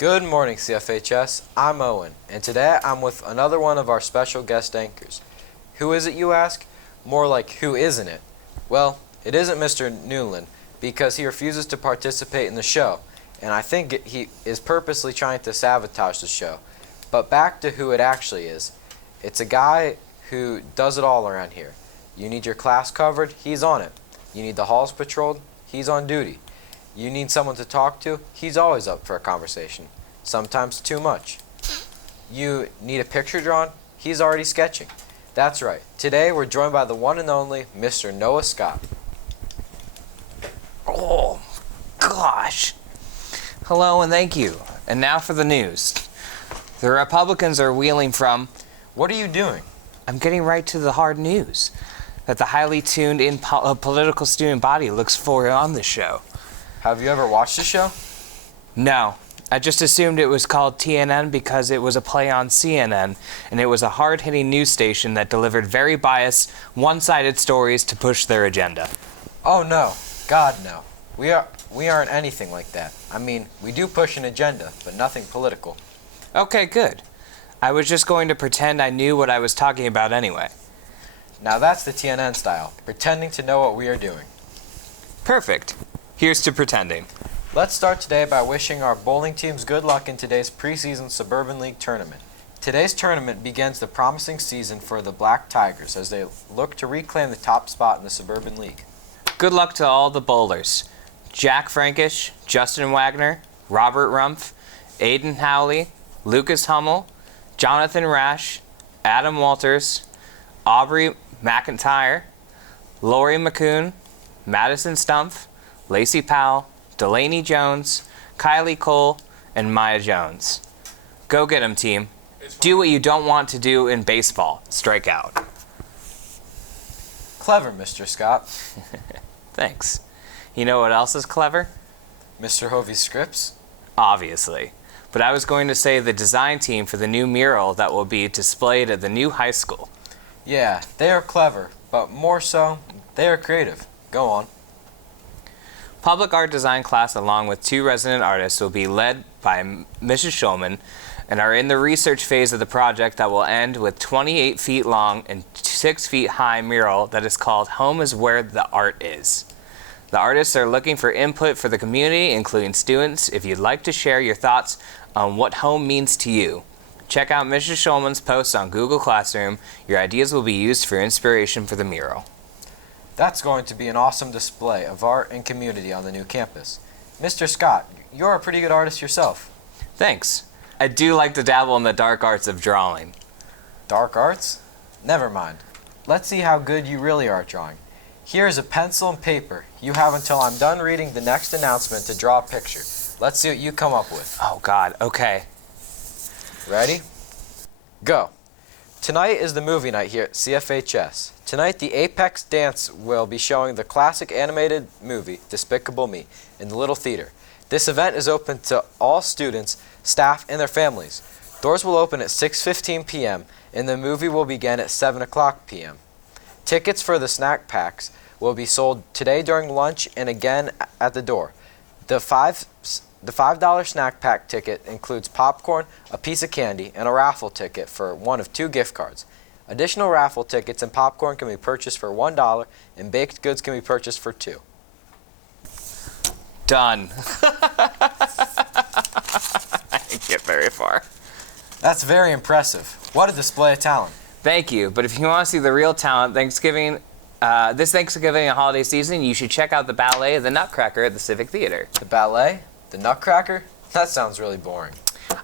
Good morning, CFHS. I'm Owen, and today I'm with another one of our special guest anchors. Who is it, you ask? More like, who isn't it? Well, it isn't Mr. Newland, because he refuses to participate in the show, and I think he is purposely trying to sabotage the show. But back to who it actually is. It's a guy who does it all around here. You need your class covered, he's on it. You need the halls patrolled, he's on duty. You need someone to talk to, he's always up for a conversation. Sometimes too much. You need a picture drawn, he's already sketching. That's right. Today we're joined by the one and only Mr. Noah Scott. Oh, gosh. Hello and thank you. And now for the news. The Republicans are wheeling from... What are you doing? I'm getting right to the hard news that the highly tuned-in political student body looks for on this show. Have you ever watched the show? No. I just assumed it was called TNN because it was a play on CNN, and it was a hard-hitting news station that delivered very biased, one-sided stories to push their agenda. Oh no. God no. We aren't anything like that. I mean, we do push an agenda, but nothing political. Okay, good. I was just going to pretend I knew what I was talking about anyway. Now that's the TNN style, pretending to know what we are doing. Perfect. Here's to pretending. Let's start today by wishing our bowling teams good luck in today's preseason Suburban League tournament. Today's tournament begins the promising season for the Black Tigers as they look to reclaim the top spot in the Suburban League. Good luck to all the bowlers. Jack Frankish, Justin Wagner, Robert Rumpf, Aiden Howley, Lucas Hummel, Jonathan Rash, Adam Walters, Aubrey McIntyre, Lori McCoon, Madison Stumpf, Lacey Powell, Delaney Jones, Kylie Cole, and Maya Jones. Go get 'em, team. Do what you don't want to do in baseball. Strike out. Clever, Mr. Scott. Thanks. You know what else is clever? Mr. Hovey's scripts? Obviously. But I was going to say the design team for the new mural that will be displayed at the new high school. Yeah, they are clever, but more so, they are creative. Go on. Public art design class along with 2 resident artists will be led by Mrs. Schulman and are in the research phase of the project that will end with 28 feet long and 6 feet high mural that is called Home is Where the Art Is. The artists are looking for input for the community, including students, if you'd like to share your thoughts on what home means to you. Check out Mrs. Schulman's post on Google Classroom. Your ideas will be used for inspiration for the mural. That's going to be an awesome display of art and community on the new campus. Mr. Scott, you're a pretty good artist yourself. Thanks. I do like to dabble in the dark arts of drawing. Dark arts? Never mind. Let's see how good you really are at drawing. Here is a pencil and paper. You have until I'm done reading the next announcement to draw a picture. Let's see what you come up with. Oh, God. Okay. Ready? Go. Tonight is the movie night here at CFHS. Tonight, the Apex Dance will be showing the classic animated movie, Despicable Me, in the Little Theater. This event is open to all students, staff, and their families. Doors will open at 6:15 p.m., and the movie will begin at 7 o'clock p.m. Tickets for the snack packs will be sold today during lunch and again at the door. The $5 snack pack ticket includes popcorn, a piece of candy, and a raffle ticket for one of 2 gift cards. Additional raffle tickets and popcorn can be purchased for $1, and baked goods can be purchased for $2. Done. I didn't get very far. That's very impressive. What a display of talent. Thank you. But if you want to see the real talent, this Thanksgiving and holiday season, you should check out the ballet of the Nutcracker at the Civic Theater. The ballet? The Nutcracker? That sounds really boring.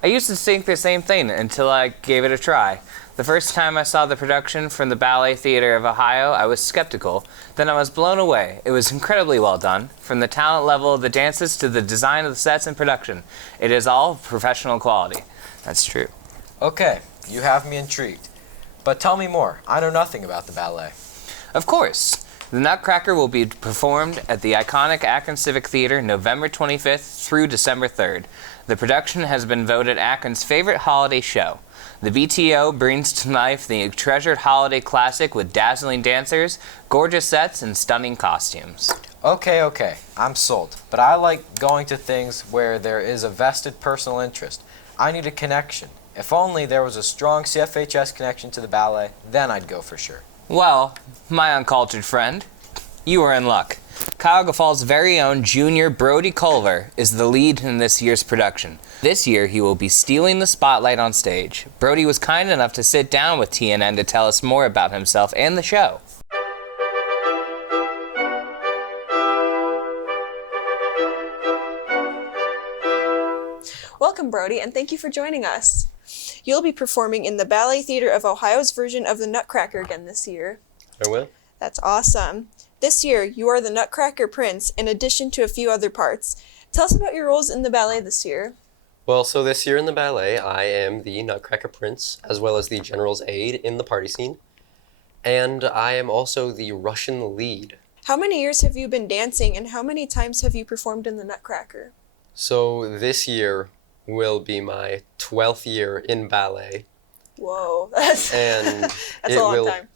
I used to think the same thing until I gave it a try. The first time I saw the production from the Ballet Theater of Ohio, I was skeptical. Then I was blown away. It was incredibly well done. From the talent level of the dances to the design of the sets and production. It is all professional quality. That's true. Okay, you have me intrigued. But tell me more. I know nothing about the ballet. Of course. The Nutcracker will be performed at the iconic Akron Civic Theater November 25th through December 3rd. The production has been voted Akron's favorite holiday show. The BTO brings to life the treasured holiday classic with dazzling dancers, gorgeous sets, and stunning costumes. Okay, I'm sold. But I like going to things where there is a vested personal interest. I need a connection. If only there was a strong CFHS connection to the ballet, then I'd go for sure. Well, my uncultured friend, you are in luck. Cuyahoga Falls' very own Junior Brody Culver is the lead in this year's production. This year, he will be stealing the spotlight on stage. Brody was kind enough to sit down with TNN to tell us more about himself and the show. Welcome, Brody, and thank you for joining us. You'll be performing in the Ballet Theater of Ohio's version of the Nutcracker again this year. I will. That's awesome. This year, you are the Nutcracker Prince in addition to a few other parts. Tell us about your roles in the ballet this year. Well, so this year in the ballet, I am the Nutcracker Prince, as well as the General's aide in the party scene. And I am also the Russian lead. How many years have you been dancing, and how many times have you performed in the Nutcracker? So this year will be my 12th year in ballet. Whoa, that's, And that's it a long will time.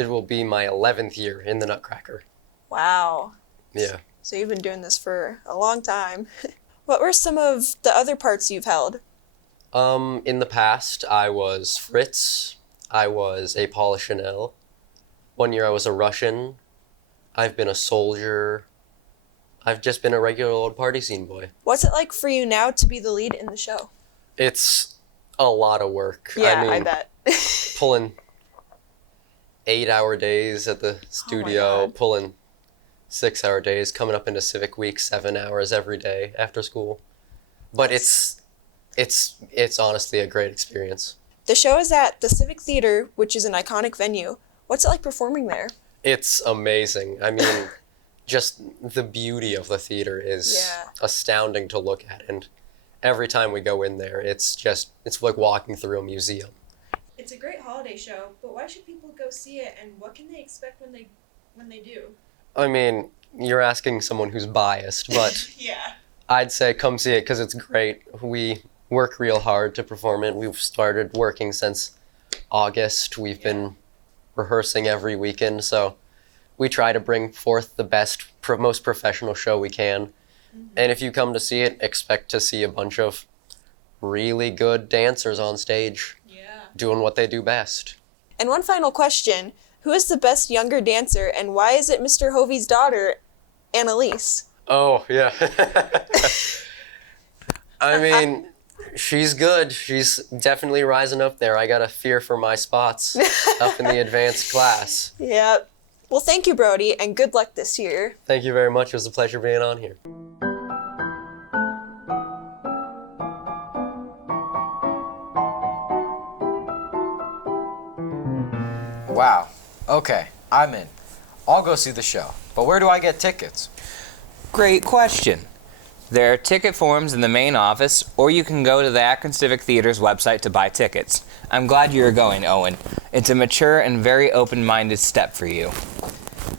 It will be my 11th year in the Nutcracker. Wow. Yeah. So you've been doing this for a long time. What were some of the other parts you've held? In the past, I was Fritz. I was a Polichinelle. One year I was a Russian. I've been a soldier. I've just been a regular old party scene boy. What's it like for you now to be the lead in the show? It's a lot of work. Yeah, I I mean, bet. pulling 8-hour days at the studio, God. pulling 6-hour days, coming up into Civic Week, 7 hours every day after school. But it's honestly a great experience. The show is at the Civic Theater, which is an iconic venue. What's it like performing there? It's amazing. I mean, just the beauty of the theater is Yeah. astounding to look at, and every time we go in there, it's like walking through a museum. It's a great holiday show, but why should people go see it, and what can they expect when they do? I mean, you're asking someone who's biased, but Yeah. I'd say come see it because it's great. We work real hard to perform it. We've started working since August. We've been rehearsing every weekend, so we try to bring forth the best, most professional show we can. And if you come to see it, expect to see a bunch of really good dancers on stage Yeah. doing what they do best. And one final question. Who is the best younger dancer, and why is it Mr. Hovey's daughter, Annalise? Oh, yeah. I mean, she's good. She's definitely rising up there. I got a fear for my spots up in the advanced class. Yeah. Well, thank you, Brody, and good luck this year. Thank you very much. It was a pleasure being on here. Wow. Okay, I'm in. I'll go see the show. But where do I get tickets? Great question. There are ticket forms in the main office, or you can go to the Akron Civic Theater's website to buy tickets. I'm glad you're going, Owen. It's a mature and very open-minded step for you.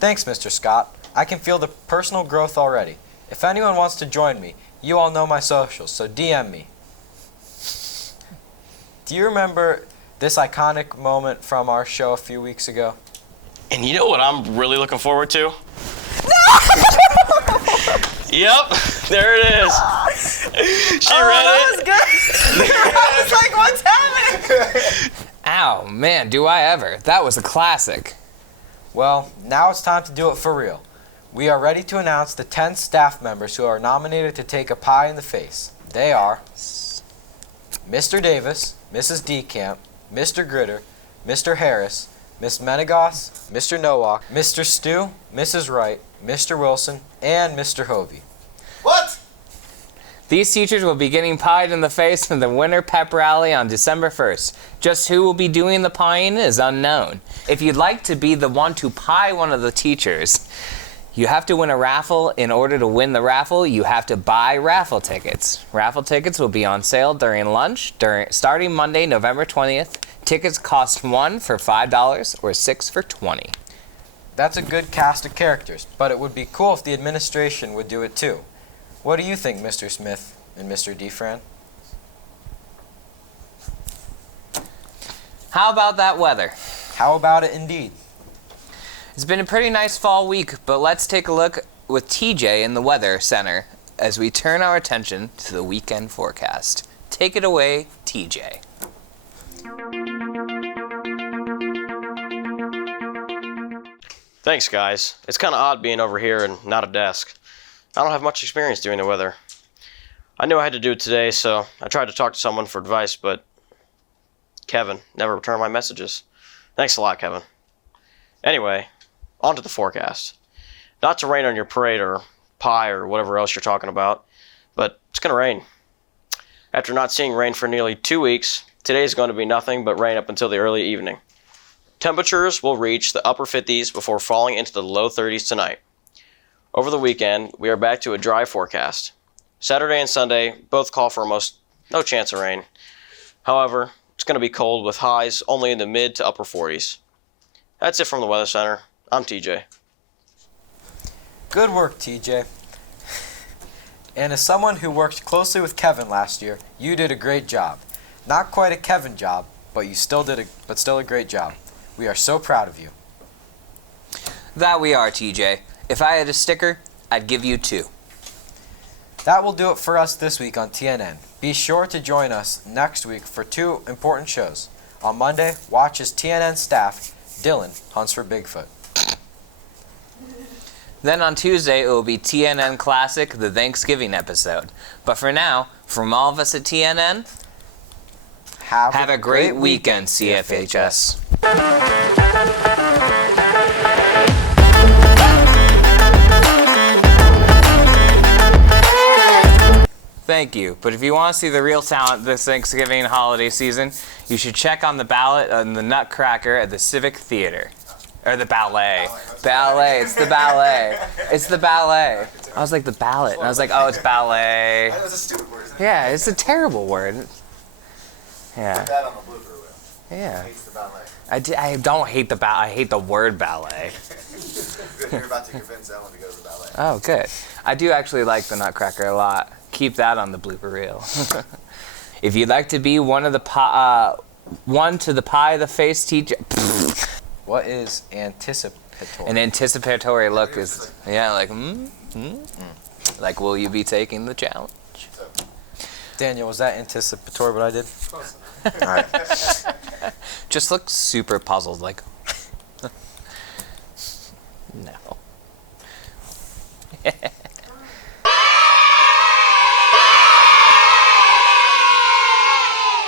Thanks, Mr. Scott. I can feel the personal growth already. If anyone wants to join me, you all know my socials, so DM me. Do you remember this iconic moment from our show a few weeks ago? And you know what I'm really looking forward to? Yep, there it is. She read it. Good. I was like, what's happening? Ow, man, do I ever. That was a classic. Well, now it's time to do it for real. We are ready to announce the 10 staff members who are nominated to take a pie in the face. They are Mr. Davis, Mrs. DeCamp, Mr. Gritter, Mr. Harris, Miss Menegos, Mr. Nowak, Mr. Stew, Mrs. Wright, Mr. Wilson, and Mr. Hovey. What? These teachers will be getting pied in the face from the Winter Pep Rally on December 1st. Just who will be doing the pieing is unknown. If you'd like to be the one to pie one of the teachers, you have to win a raffle. In order to win the raffle, you have to buy raffle tickets. Raffle tickets will be on sale during lunch, starting Monday, November 20th. Tickets cost $1 for $5 or $6 for $20. That's a good cast of characters, but it would be cool if the administration would do it too. What do you think, Mr. Smith and Mr. DeFran? How about that weather? How about it indeed? It's been a pretty nice fall week, but let's take a look with TJ in the Weather Center as we turn our attention to the weekend forecast. Take it away, TJ. Thanks, guys. It's kind of odd being over here and not a desk. I don't have much experience doing the weather. I knew I had to do it today, so I tried to talk to someone for advice, but Kevin never returned my messages. Thanks a lot, Kevin. Anyway, on to the forecast. Not to rain on your parade or pie or whatever else you're talking about, but it's going to rain. After not seeing rain for nearly 2 weeks, today is going to be nothing but rain up until the early evening. Temperatures will reach the upper 50s before falling into the low 30s tonight. Over the weekend, we are back to a dry forecast. Saturday and Sunday both call for almost no chance of rain. However, it's going to be cold with highs only in the mid to upper 40s. That's it from the Weather Center. I'm TJ. Good work, TJ. And as someone who worked closely with Kevin last year, you did a great job. Not quite a Kevin job, but you still still a great job. We are so proud of you. That we are, TJ. If I had a sticker, I'd give you 2. That will do it for us this week on TNN. Be sure to join us next week for 2 important shows. On Monday, watch as TNN staff Dylan hunts for Bigfoot. Then on Tuesday, it will be TNN Classic, the Thanksgiving episode. But for now, from all of us at TNN, have a great weekend, CFHS. Thank you. But if you want to see the real talent this Thanksgiving holiday season, you should check on the ballot on the Nutcracker at the Civic Theater. Or the ballet. Ballet. It's the ballet. It's the ballet. I was like, the ballot. And I was like, oh, it's ballet. That was a stupid word, isn't it? Yeah, it's a terrible word. Yeah. Put that on the blooper reel. Yeah. Hates the ballet. I don't hate the I hate the word ballet. Good, you're about to convince Ellen to go to the ballet. Oh, good. I do actually like the Nutcracker a lot. Keep that on the blooper reel. If you'd like to be one to the pie of the face teacher. What is anticipatory? An anticipatory look is, yeah, like, like, will you be taking the challenge? Daniel, was that anticipatory what I did? All right. Just look super puzzled, like, no.